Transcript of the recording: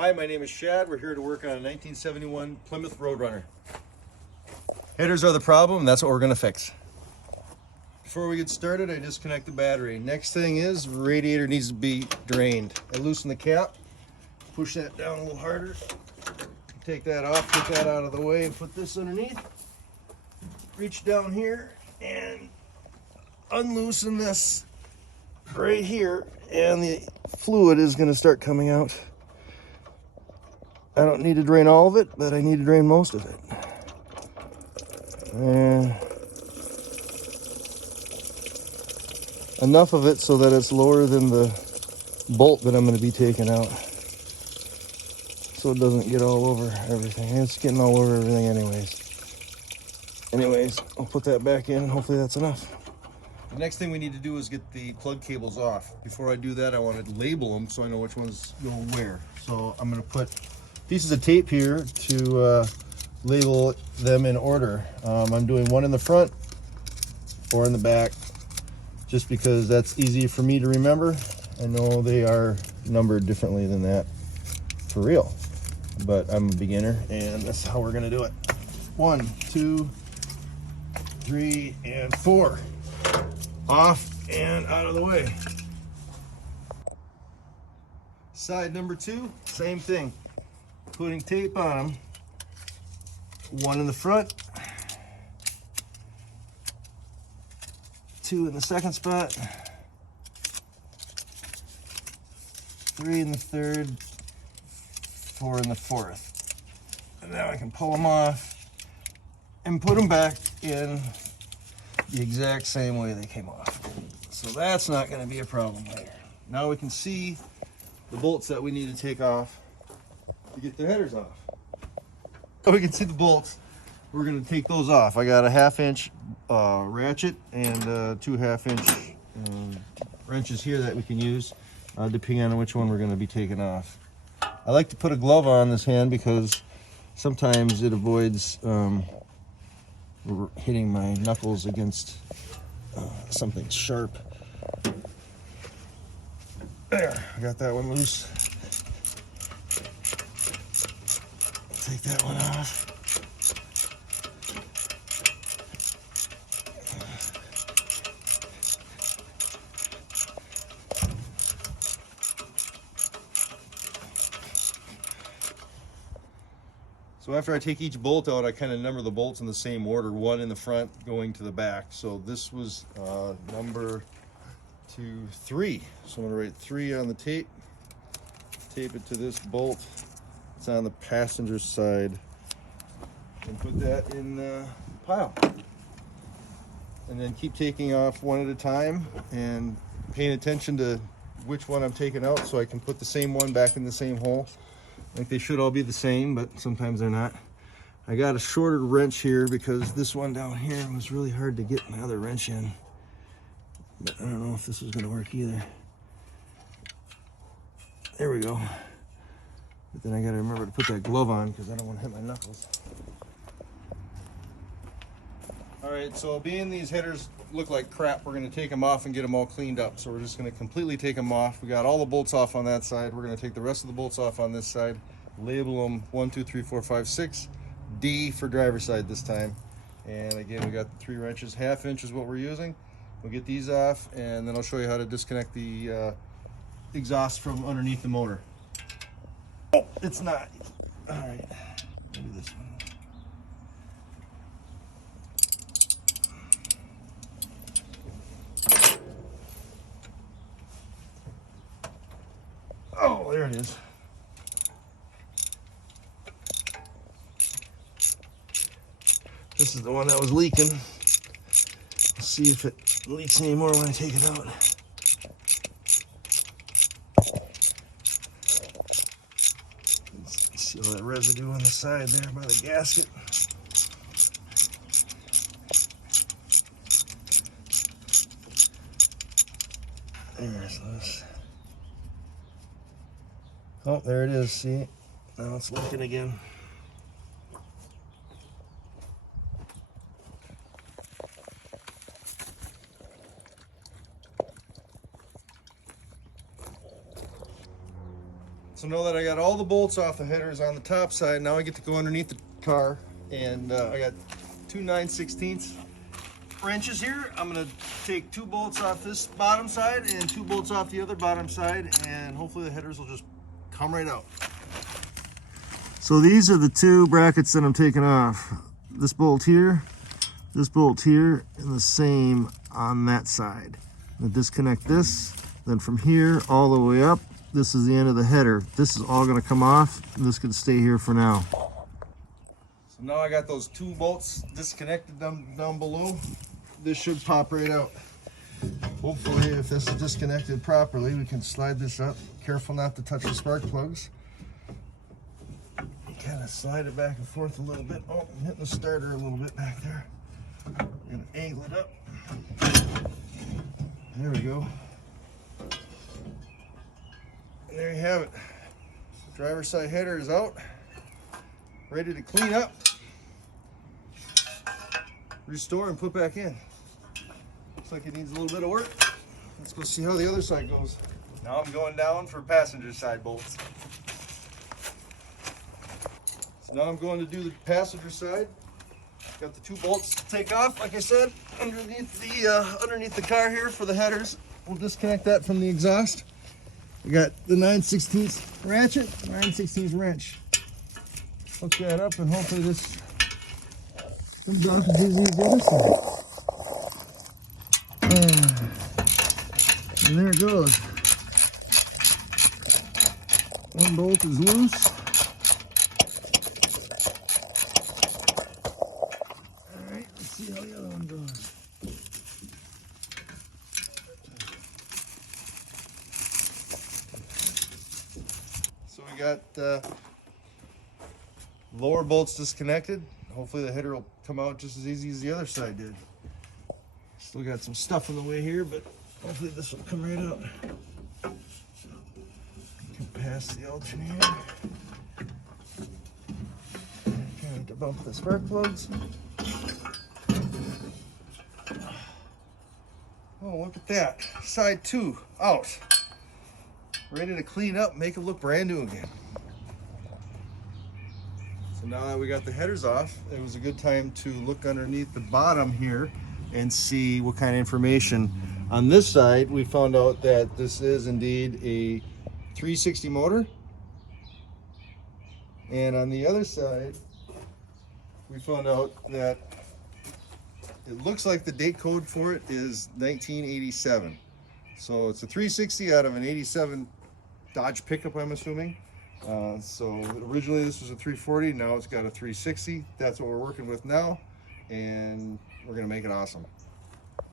Hi, my name is Shad. We're here to work on a 1971 Plymouth Road Runner. Headers are the problem, and that's what we're going to fix. Before we get started, I disconnect the battery. Next thing is, radiator needs to be drained. I loosen the cap, push that down a little harder, take that off, get that out of the way, and put this underneath. Reach down here and unloosen this right here, and the fluid is going to start coming out. I don't need to drain all of it, but I need to drain most of it. And enough of it so that it's lower than the bolt that I'm going to be taking out, so it doesn't get all over everything. It's getting all over everything anyways. I'll put that back in, and hopefully that's enough. The next thing we need to do is get the plug cables off. Before I do that, I want to label them so I know which ones go where. So I'm going to put pieces of tape here to label them in order. I'm doing one in the front, four in the back, just because that's easy for me to remember. I know they are numbered differently than that for real, but I'm a beginner and that's how we're gonna do it. 1, 2, 3, and 4. Off and out of the way. Side number 2, same thing. Putting tape on them. 1 in the front, 2 in the second spot, 3 in the third, 4 in the fourth. And now I can pull them off and put them back in the exact same way they came off. So that's not going to be a problem later. Now we can see the bolts that we need to take off to get the headers off. So we can see the bolts. We're going to take those off. I got a 1/2 inch ratchet and 2 1/2 inch wrenches here that we can use depending on which one we're going to be taking off. I like to put a glove on this hand because sometimes it avoids hitting my knuckles against something sharp. There, I got that one loose. Take that one off. So after I take each bolt out, I kind of number the bolts in the same order, 1 in the front going to the back. So this was number 2, 3. So I'm going to write 3 on the tape, tape it to this bolt. It's on the passenger side, and put that in the pile. And then keep taking off one at a time and paying attention to which one I'm taking out so I can put the same one back in the same hole. I think they should all be the same, but sometimes they're not. I got a shorter wrench here because this one down here was really hard to get my other wrench in. But I don't know if this was going to work either. There we go. But then I got to remember to put that glove on because I don't want to hit my knuckles. All right, so being these headers look like crap, we're going to take them off and get them all cleaned up. So we're just going to completely take them off. We got all the bolts off on that side. We're going to take the rest of the bolts off on this side. Label them 1, 2, 3, 4, 5, 6. D for driver's side this time. And again, we got the 3 wrenches. 1/2 inch is what we're using. We'll get these off, and then I'll show you how to disconnect the exhaust from underneath the motor. Oh, it's not. All right, maybe this one. Oh, there it is. This is the one that was leaking. Let's see if it leaks anymore when I take it out. See all that residue on the side there by the gasket. There's loose. Oh, there it is. See? Now it's leaking again. So now that I got all the bolts off the headers on the top side, now I get to go underneath the car, and I got two 9/16 wrenches here. I'm gonna take 2 bolts off this bottom side and 2 bolts off the other bottom side, and hopefully the headers will just come right out. So these are the 2 brackets that I'm taking off. This bolt here, and the same on that side. I'm gonna disconnect this, then from here all the way up, this is the end of the header. This is all gonna come off, and this can stay here for now. So now I got those 2 bolts disconnected down below. This should pop right out. Hopefully, if this is disconnected properly, we can slide this up. Careful not to touch the spark plugs. Kind of slide it back and forth a little bit. Oh, I'm hitting the starter a little bit back there. I'm gonna angle it up. There we go. And there you have it. Driver's side header is out, ready to clean up, restore, and put back in. Looks like it needs a little bit of work. Let's go see how the other side goes. Now I'm going down for passenger side bolts. So now I'm going to do the passenger side. Got the 2 bolts to take off, like I said, underneath the car here for the headers. We'll disconnect that from the exhaust. We got the 9/16 ratchet, 9/16 wrench. Hook that up, and hopefully this comes off as easy as the other side. And there it goes. One bolt is loose. All right, let's see how the other one goes. So we got lower bolts disconnected. Hopefully the header will come out just as easy as the other side did. Still got some stuff in the way here, but hopefully this will come right out. Can pass the alternator. Trying to bump the spark plugs. Oh, look at that. Side 2 out. Ready to clean up, make it look brand new again. So now that we got the headers off, it was a good time to look underneath the bottom here and see what kind of information. On this side, we found out that this is indeed a 360 motor. And on the other side, we found out that it looks like the date code for it is 1987. So it's a 360 out of an 87 Dodge pickup, I'm assuming. So originally this was a 340, now it's got a 360. That's what we're working with now, and we're gonna make it awesome.